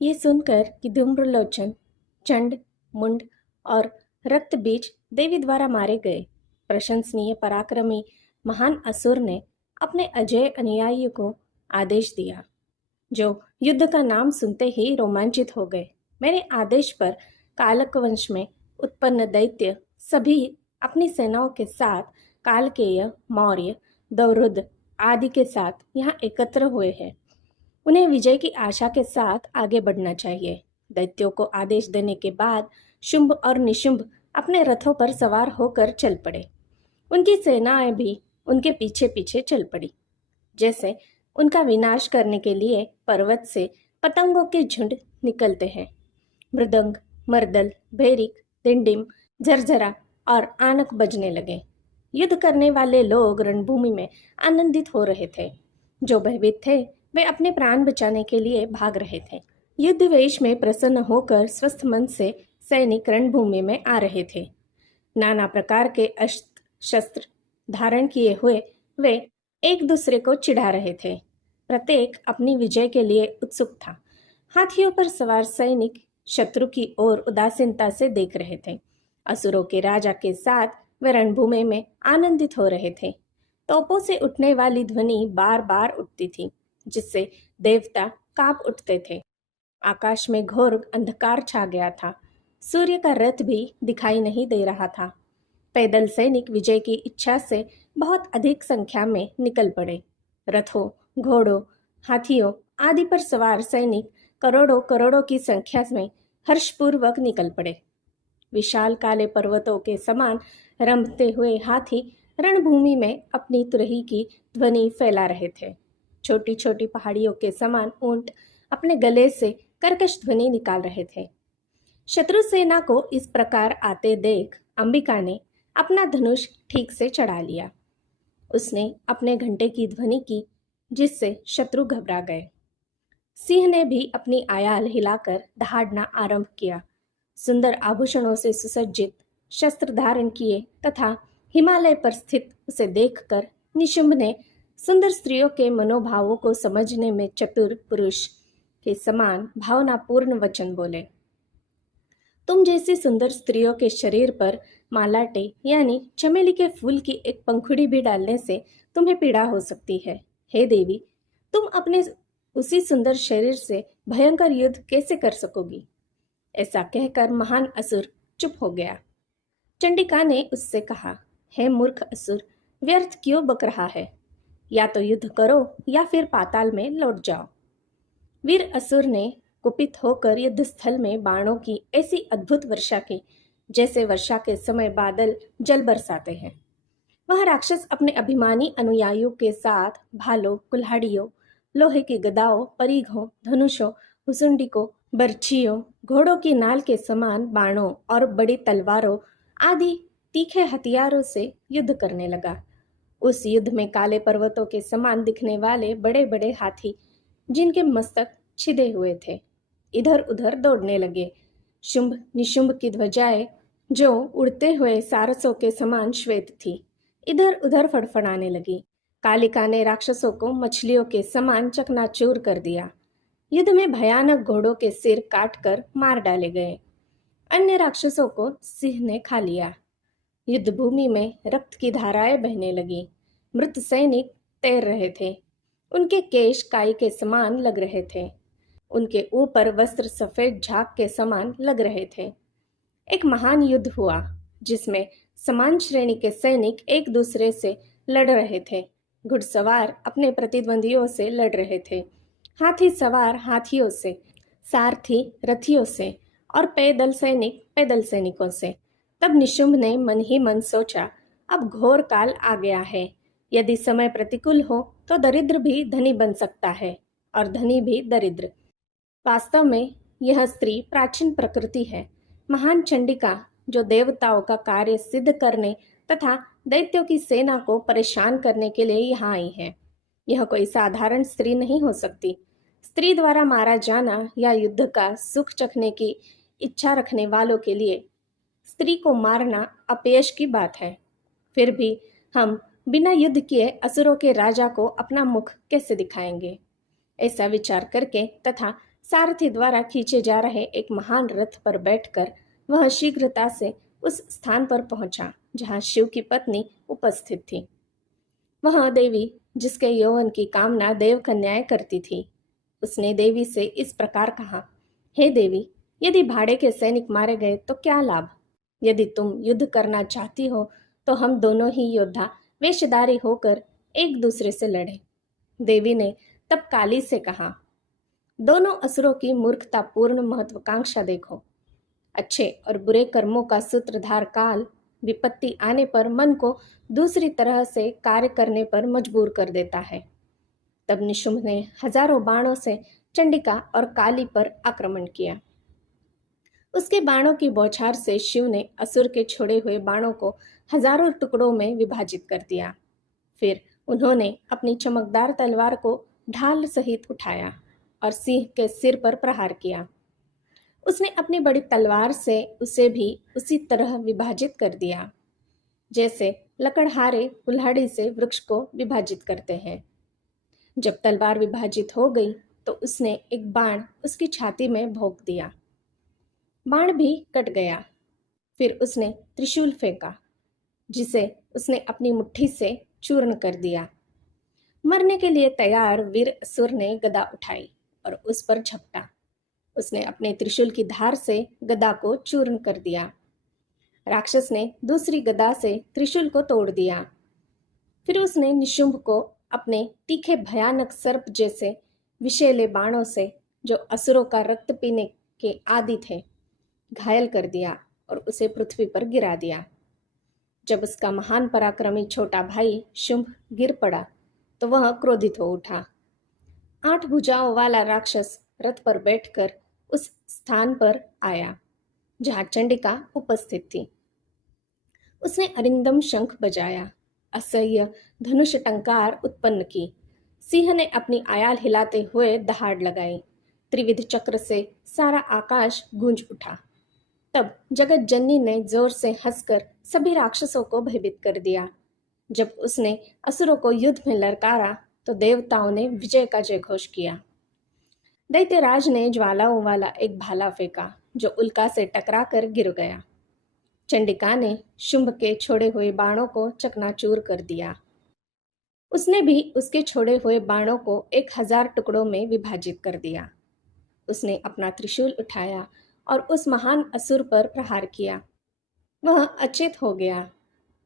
ये सुनकर कि धूम्रलोचन, चंड, मुंड और रक्तबीज देवी द्वारा मारे गए प्रशंसनीय पराक्रमी महान असुर ने अपने अजय अनुयायियों को आदेश दिया, जो युद्ध का नाम सुनते ही रोमांचित हो गए। मेरे आदेश पर कालक वंश में उत्पन्न दैत्य सभी अपनी सेनाओं के साथ कालकेय, मौर्य, दौरुद आदि के साथ यहाँ एकत्र हुए हैं। उन्हें विजय की आशा के साथ आगे बढ़ना चाहिए। दैत्यों को आदेश देने के बाद शुंभ और निशुंभ अपने रथों पर सवार होकर चल पड़े। उनकी सेनाएं भी उनके पीछे पीछे चल पड़ी। जैसे उनका विनाश करने के लिए पर्वत से पतंगों के झुंड निकलते हैं। मृदंग, मर्दल, भेरिक, डिंडिम, झरझरा और आनक बजने लगे। युद्ध करने वाले लोग रणभूमि में आनंदित हो रहे थे। जो भयभीत थे वे अपने प्राण बचाने के लिए भाग रहे थे। युद्ध वेश में प्रसन्न होकर स्वस्थ मन से सैनिक रणभूमि में आ रहे थे। नाना प्रकार के अस्त्र शस्त्र धारण किए हुए वे एक दूसरे को चिढ़ा रहे थे। प्रत्येक अपनी विजय के लिए उत्सुक था। हाथियों पर सवार सैनिक शत्रु की ओर उदासीनता से देख रहे थे। असुरों के राजा के साथ वे रणभूमि में आनंदित हो रहे थे। तोपों से उठने वाली ध्वनि बार बार उठती थी, जिससे देवता कांप उठते थे। आकाश में घोर अंधकार छा गया था। सूर्य का रथ भी दिखाई नहीं दे रहा था। पैदल सैनिक विजय की इच्छा से बहुत अधिक संख्या में निकल पड़े। रथों, घोड़ों, हाथियों आदि पर सवार सैनिक करोड़ों करोड़ों की संख्या में हर्षपूर्वक निकल पड़े। विशाल काले पर्वतों के समान रंभते हुए हाथी रणभूमि में अपनी तुरही की ध्वनि फैला रहे थे। छोटी छोटी पहाड़ियों के समान ऊंट अपने गले से कर्कश ध्वनि निकाल रहे थे। शत्रु सेना को इस प्रकार आते देख अंबिका ने अपना धनुष ठीक से चढ़ा लिया। उसने अपने घंटे की ध्वनि की, जिससे शत्रु घबरा गए। सिंह ने भी अपनी आयाल हिलाकर दहाड़ना आरंभ किया। सुंदर आभूषणों से सुसज्जित शस्त्र धारण किए तथा हिमालय पर स्थित उसे देखकर निशुंभ ने सुंदर स्त्रियों के मनोभावों को समझने में चतुर पुरुष के समान भावनापूर्ण वचन बोले। तुम जैसी सुंदर स्त्रियों के शरीर पर मालाटे यानी चमेली के फूल की एक पंखुड़ी भी डालने से तुम्हें पीड़ा हो सकती है। हे देवी, तुम अपने उसी सुंदर शरीर से भयंकर युद्ध कैसे कर सकोगी? ऐसा कहकर महान असुर चुप हो गया। चंडिका ने उससे कहा, हे मूर्ख असुर, व्यर्थ क्यों बक रहा है? या तो युद्ध करो या फिर पाताल में लौट जाओ। वीर असुर ने कुपित होकर युद्ध स्थल में बाणों की ऐसी अद्भुत वर्षा की, जैसे वर्षा के समय बादल जल बरसाते हैं। वह राक्षस अपने अभिमानी अनुयायियों के साथ भालों, कुल्हाड़ियों, लोहे की गदाओं, परिघों, धनुषों, भुसुंडिकों, बर्छियों, घोड़ों की नाल के समान बाणों और बड़ी तलवारों आदि तीखे हथियारों से युद्ध करने लगा। उस युद्ध में काले पर्वतों के समान दिखने वाले बड़े बड़े हाथी, जिनके मस्तक छिदे हुए थे, इधर उधर दौड़ने लगे। शुंभ निशुंभ की ध्वजाएं, जो उड़ते हुए सारसों के समान श्वेत थी, इधर उधर फड़फड़ाने लगी। कालिका ने राक्षसों को मछलियों के समान चकनाचूर कर दिया। युद्ध में भयानक घोड़ों के सिर काटकर मार डाले गए। अन्य राक्षसों को सिंह ने खा लिया। युद्ध भूमि में रक्त की धाराएं बहने लगी। मृत सैनिक तैर रहे थे। उनके केश काई के समान लग रहे थे। उनके ऊपर वस्त्र सफेद झाग के समान लग रहे थे। एक महान युद्ध हुआ, जिसमें समान श्रेणी के सैनिक एक दूसरे से लड़ रहे थे। घुड़सवार अपने प्रतिद्वंदियों से लड़ रहे थे, हाथी सवार हाथियों से, सारथी रथियों से और पैदल सैनिक पैदल सैनिकों से। तब निशुंभ ने मन ही मन सोचा, अब घोर काल आ गया है। यदि समय प्रतिकूल हो तो दरिद्र भी धनी बन सकता है और धनी भी दरिद्र। वास्तव में यह स्त्री प्राचीन प्रकृति है, महान चंडिका, जो देवताओं का कार्य सिद्ध करने तथा दैत्यों की सेना को परेशान करने के लिए यहाँ आई है। यह कोई साधारण स्त्री नहीं हो सकती। स्त्री द्वारा मारा जाना या युद्ध का सुख चखने की इच्छा रखने वालों के लिए स्त्री को मारना अपयश की बात है। फिर भी हम बिना युद्ध किए असुरों के राजा को अपना मुख कैसे दिखाएंगे? ऐसा विचार करके तथा सारथी द्वारा खींचे जा रहे एक महान रथ पर बैठकर वह शीघ्रता से उस स्थान पर पहुंचा जहां शिव की पत्नी उपस्थित थी। वह देवी जिसके यौवन की कामना देव कन्याएं करती थी, उसने देवी से इस प्रकार कहा, हे देवी, यदि भाड़े के सैनिक मारे गए तो क्या लाभ? यदि तुम युद्ध करना चाहती हो तो हम दोनों ही योद्धा वेशधारी होकर एक दूसरे से लड़े। देवी ने तब काली से कहा, दोनों असुरों की मूर्खतापूर्ण महत्वाकांक्षा देखो। अच्छे और बुरे कर्मों का सूत्रधार काल विपत्ति आने पर मन को दूसरी तरह से कार्य करने पर मजबूर कर देता है। तब निशुंभ ने हजारों बाणों से चंडिका और काली पर आक्रमण किया। उसके बाणों की बौछार से शिव ने असुर के छोड़े हुए बाणों को हजारों टुकड़ों में विभाजित कर दिया। फिर उन्होंने अपनी चमकदार तलवार को ढाल सहित उठाया और सिंह के सिर पर प्रहार किया। उसने अपनी बड़ी तलवार से उसे भी उसी तरह विभाजित कर दिया जैसे लकड़हारे कुल्हाड़ी से वृक्ष को विभाजित करते हैं। जब तलवार विभाजित हो गई तो उसने एक बाण उसकी छाती में भोंक दिया। बाण भी कट गया। फिर उसने त्रिशूल फेंका जिसे उसने अपनी मुट्ठी से चूर्ण कर दिया। मरने के लिए तैयार वीर असुर ने गदा उठाई और उस पर झपटा। उसने अपने त्रिशूल की धार से गदा को चूर्ण कर दिया। राक्षस ने दूसरी गदा से त्रिशूल को तोड़ दिया। फिर उसने निशुंभ को अपने तीखे भयानक सर्प जैसे विषैले बाणों से, जो असुरों का रक्त पीने के आदी थे, घायल कर दिया और उसे पृथ्वी पर गिरा दिया। जब उसका महान पराक्रमी छोटा भाई शुंभ गिर पड़ा तो वह क्रोधित हो उठा। 8 भुजाओं वाला राक्षस रथ पर बैठकर उस स्थान पर आया जहां चंडिका उपस्थित थी। उसने अरिंदम शंख बजाया, असह्य धनुष टंकार उत्पन्न की। सिंह ने अपनी आयाल हिलाते हुए दहाड़ लगाई। त्रिविध चक्र से सारा आकाश गूंज उठा। तब जगत जननी ने जोर से हंसकर सभी राक्षसों को भयभीत कर दिया। जब उसने असुरों को युद्ध में ललकारा तो देवताओं ने विजय का जयघोष किया। दैत्यराज ने ज्वालाओं वाला एक भाला फेंका जो उल्का से टकराकर गिर गया। चंडिका ने शुंभ के छोड़े हुए बाणों को चकनाचूर कर दिया। उसने भी उसके छोड़े हुए बाणों को 1000 टुकड़ों में विभाजित कर दिया। उसने अपना त्रिशूल उठाया और उस महान असुर पर प्रहार किया। वह अचेत हो गया।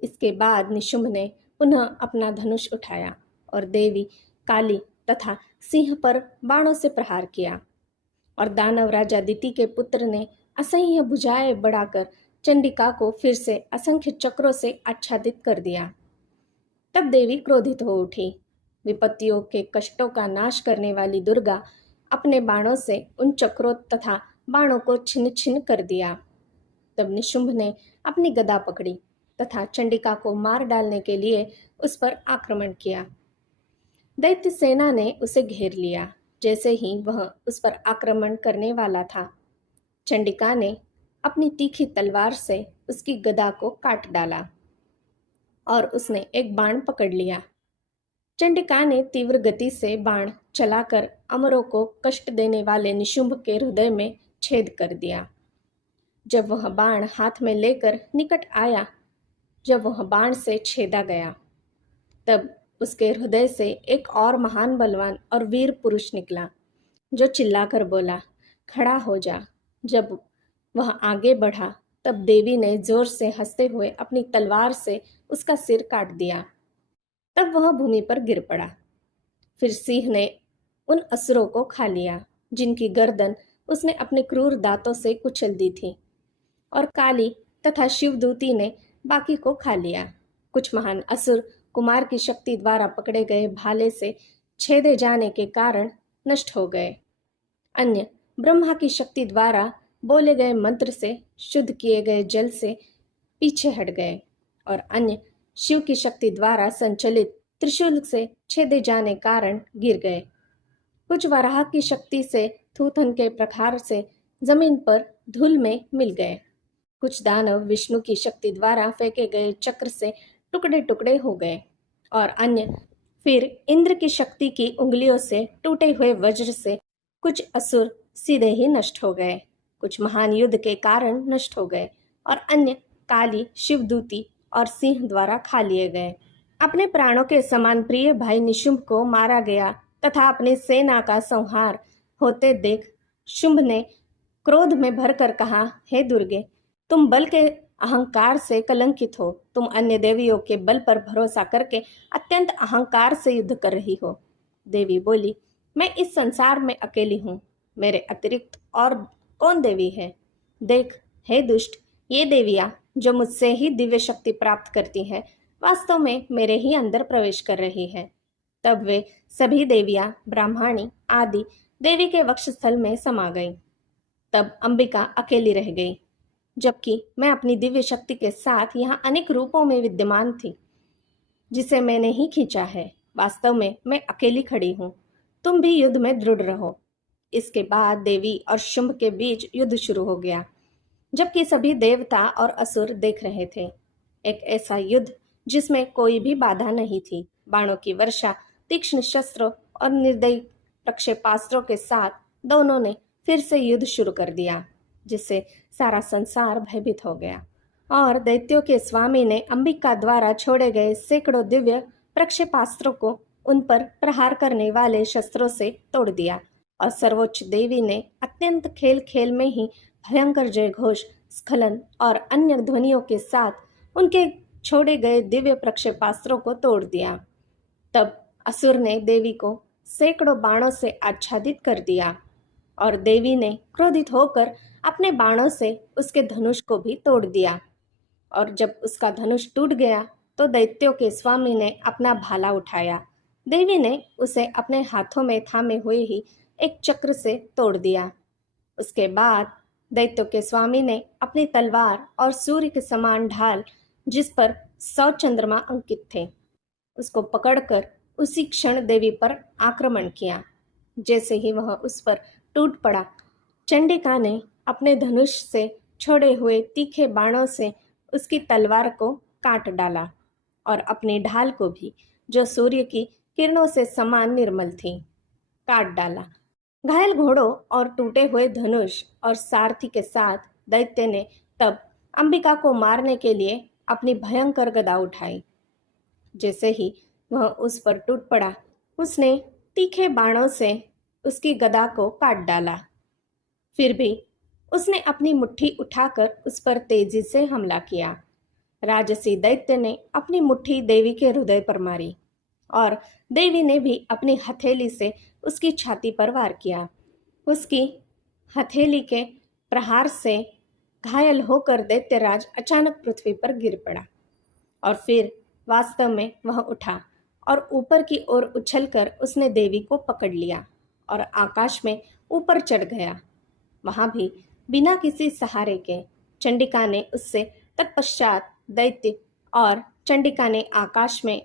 इसके बाद निशुंभ ने पुनः अपना धनुष उठाया और देवी काली तथा सिंह पर बाणों से प्रहार किया। और दानव राजा दिति के पुत्र ने असह्य भुजाएं बढ़ाकर चंडिका को फिर से असंख्य चक्रों से आच्छादित कर दिया। तब देवी क्रोधित हो उठी। विपत्तियों के कष्टों का नाश करने वाली दुर्गा अपने बाणों से उन चक्रों तथा बाणों को छिन्न छिन्न कर दिया। तब निशुंभ ने अपनी गदा पकड़ी तथा चंडिका को मार डालने के लिए उस पर आक्रमण किया। दैत्य सेना ने उसे घेर लिया। जैसे ही वह उस पर आक्रमण करने वाला था, चंडिका ने अपनी तीखी तलवार से उसकी गदा को काट डाला और उसने एक बाण पकड़ लिया। चंडिका ने तीव्र गति से बाण चलाकर अमरों को कष्ट देने वाले निशुंभ के हृदय में छेद कर दिया। जब वह बाण हाथ में लेकर निकट आया, जब वह बाण से छेदा गया, तब उसके हृदय से एक और महान बलवान और वीर पुरुष निकला जो चिल्लाकर बोला, खड़ा हो जा। जब वह आगे बढ़ा तब देवी ने जोर से हंसते हुए अपनी तलवार से उसका सिर काट दिया। तब वह भूमि पर गिर पड़ा। फिर सिंह ने उन असुरों को खा लिया जिनकी गर्दन उसने अपने क्रूर दांतों से कुचल दी थी, और काली तथा शिवदूती ने बाकी को खा लिया। कुछ महान असुर कुमार की शक्ति द्वारा पकड़े गए भाले से छेदे जाने के कारण नष्ट हो गए। अन्य ब्रह्मा की शक्ति द्वारा बोले गए मंत्र से शुद्ध किए गए जल से पीछे हट गए, और अन्य शिव की शक्ति द्वारा संचलित त्रिशूल से छेदे जाने कारण गिर गए। कुछ वराह की शक्ति से थूथन के प्रहार से जमीन पर धूल में मिल गए। कुछ दानव विष्णु की शक्ति द्वारा फेंके गए चक्र से टुकड़े टुकड़े हो गए, और अन्य फिर इंद्र की शक्ति की उंगलियों से टूटे हुए वज्र से कुछ असुर सीधे ही नष्ट हो गए, कुछ महान युद्ध के कारण नष्ट हो गए और अन्य काली, शिवदूती और सिंह द्वारा खा लिए गए। अपने प्राणों के समान प्रिय भाई निशुंभ को मारा गया तथा अपनी सेना का संहार होते देख शुंभ ने क्रोध में भरकर कहा, हे दुर्गे, तुम बल के अहंकार से कलंकित हो। तुम अन्य देवियों के बल पर भरोसा करके अत्यंत अहंकार से युद्ध कर रही हो। देवी बोली, मैं इस संसार में अकेली हूँ, मेरे अतिरिक्त और कौन देवी है? देख हे दुष्ट, ये देवियां जो मुझसे ही दिव्य शक्ति प्राप्त करती है, वास्तव में मेरे ही अंदर प्रवेश कर रही है। तब वे सभी देवियां ब्राह्मणी आदि देवी के वक्षस्थल में समा गईं। तब अंबिका अकेली रह गई, जबकि मैं अपनी दिव्य शक्ति के साथ यहाँ अनेक रूपों में विद्यमान थी, जिसे मैंने ही खींचा है। वास्तव में मैं अकेली खड़ी हूँ, तुम भी युद्ध में दृढ़ रहो। इसके बाद देवी और शुंभ के बीच युद्ध शुरू हो गया, जबकि सभी देवता और असुर देख रहे थे। एक ऐसा युद्ध जिसमें कोई भी बाधा नहीं थी। बाणों की वर्षा, तीक्ष्ण शस्त्रों और निर्दयी प्रक्षेपास्त्रों के साथ दोनों ने फिर से युद्ध शुरू कर दिया, जिससे सारा संसार भयभीत हो गया और दैत्यों के स्वामी ने अंबिका द्वारा छोड़े गए सैकड़ों दिव्य प्रक्षेपास्त्रों को उन पर प्रहार करने वाले शस्त्रों से तोड़ दिया और सर्वोच्च देवी ने अत्यंत खेल खेल में ही भयंकर जयघोष, स्खलन और अन्य ध्वनियों के साथ उनके छोड़े गए दिव्य प्रक्षेपास्त्रों को तोड़ दिया। तब असुर ने देवी को सैकड़ों बाणों से आच्छादित कर दिया और देवी ने क्रोधित होकर अपने बाणों से उसके धनुष को भी तोड़ दिया। और जब उसका धनुष टूट गया तो दैत्यों के स्वामी ने अपना भाला उठाया। देवी ने उसे अपने हाथों में थामे हुए ही एक चक्र से तोड़ दिया। उसके बाद दैत्यों के स्वामी ने अपनी तलवार और सूर्य के समान ढाल, जिस पर 100 चंद्रमा अंकित थे, उसको पकड़कर उसी क्षण देवी पर आक्रमण किया। जैसे ही वह उस पर टूट पड़ा, चंडिका ने अपने धनुष से छोड़े हुए तीखे बाणों से उसकी तलवार को काट डाला और अपनी ढाल को भी, जो सूर्य की किरणों से समान निर्मल थी, काट डाला। घायल घोड़ों और टूटे हुए धनुष और सारथी के साथ दैत्य ने तब अंबिका को मारने के लिए अपनी भयंकर गदा उठाई। जैसे ही वह उस पर टूट पड़ा, उसने तीखे बाणों से उसकी गदा को काट डाला। फिर भी उसने अपनी मुट्ठी उठाकर उस पर तेजी से हमला किया। राजसी दैत्य ने अपनी मुट्ठी देवी के हृदय पर मारी और देवी ने भी अपनी हथेली से उसकी छाती पर वार किया। उसकी हथेली के प्रहार से घायल होकर दैत्यराज अचानक पृथ्वी पर गिर पड़ा और फिर वास्तव में वह उठा और ऊपर की ओर उछलकर उसने देवी को पकड़ लिया और आकाश में ऊपर चढ़ गया। वहां भी बिना किसी सहारे के चंडिका ने उससे तत्पश्चात दैत्य और चंडिका ने आकाश में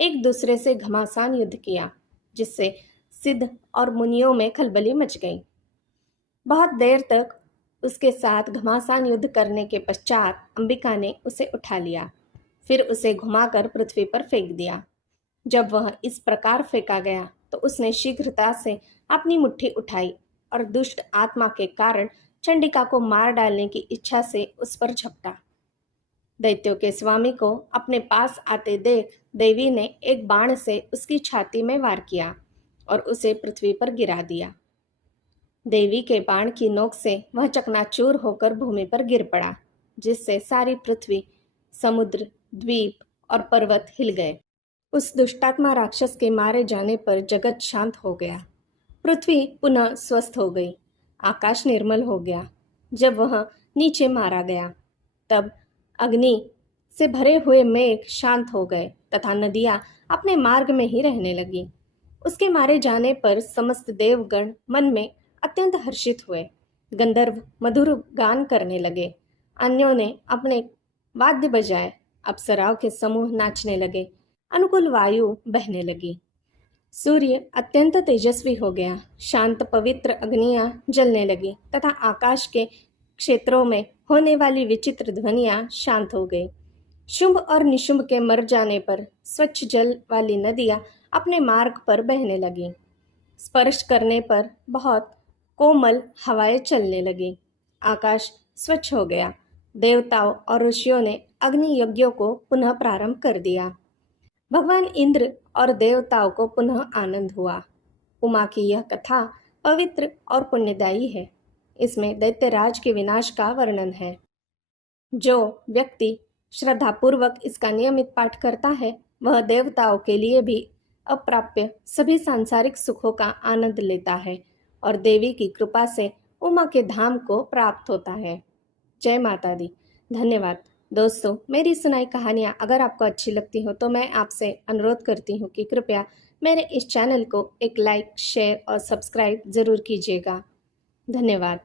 एक दूसरे से घमासान युद्ध किया, जिससे सिद्ध और मुनियों में खलबली मच गई। बहुत देर तक उसके साथ घमासान युद्ध करने के पश्चात अंबिका ने उसे उठा लिया, फिर उसे घुमाकर पृथ्वी पर फेंक दिया। जब वह इस प्रकार फेंका गया तो उसने शीघ्रता से अपनी मुट्ठी उठाई और दुष्ट आत्मा के कारण चंडिका को मार डालने की इच्छा से उस पर झपटा। दैत्यों के स्वामी को अपने पास आते देख देवी ने एक बाण से उसकी छाती में वार किया और उसे पृथ्वी पर गिरा दिया। देवी के बाण की नोक से वह चकनाचूर होकर भूमि पर गिर पड़ा, जिससे सारी पृथ्वी, समुद्र, द्वीप और पर्वत हिल गए। उस दुष्टात्मा राक्षस के मारे जाने पर जगत शांत हो गया। पृथ्वी पुनः स्वस्थ हो गई, आकाश निर्मल हो गया। जब वह नीचे मारा गया तब अग्नि से भरे हुए मेघ शांत हो गए तथा नदियां अपने मार्ग में ही रहने लगी। उसके मारे जाने पर समस्त देवगण मन में अत्यंत हर्षित हुए। गंधर्व मधुर गान करने लगे, अन्यों ने अपने वाद्य बजाए, अप्सराओं के समूह नाचने लगे, अनुकूल वायु बहने लगी। सूर्य अत्यंत तेजस्वी हो गया, शांत पवित्र अग्नियां जलने लगी तथा आकाश के क्षेत्रों में होने वाली विचित्र ध्वनियां शांत हो गई। शुंभ और निशुंभ के मर जाने पर स्वच्छ जल वाली नदियां अपने मार्ग पर बहने लगीं। स्पर्श करने पर बहुत कोमल हवाएं चलने लगीं। आकाश स्वच्छ हो गया। देवताओं और ऋषियों ने अग्नि यज्ञों को पुनः प्रारंभ कर दिया। भगवान इंद्र और देवताओं को पुनः आनंद हुआ। उमा की यह कथा पवित्र और पुण्यदायी है। इसमें दैत्यराज के विनाश का वर्णन है। जो व्यक्ति श्रद्धापूर्वक इसका नियमित पाठ करता है, वह देवताओं के लिए भी अप्राप्य सभी सांसारिक सुखों का आनंद लेता है और देवी की कृपा से उमा के धाम को प्राप्त होता है। जय माता दी। धन्यवाद। दोस्तों, मेरी सुनाई कहानियाँ अगर आपको अच्छी लगती हो तो मैं आपसे अनुरोध करती हूँ कि कृपया मेरे इस चैनल को एक लाइक, शेयर और सब्सक्राइब ज़रूर कीजिएगा। धन्यवाद।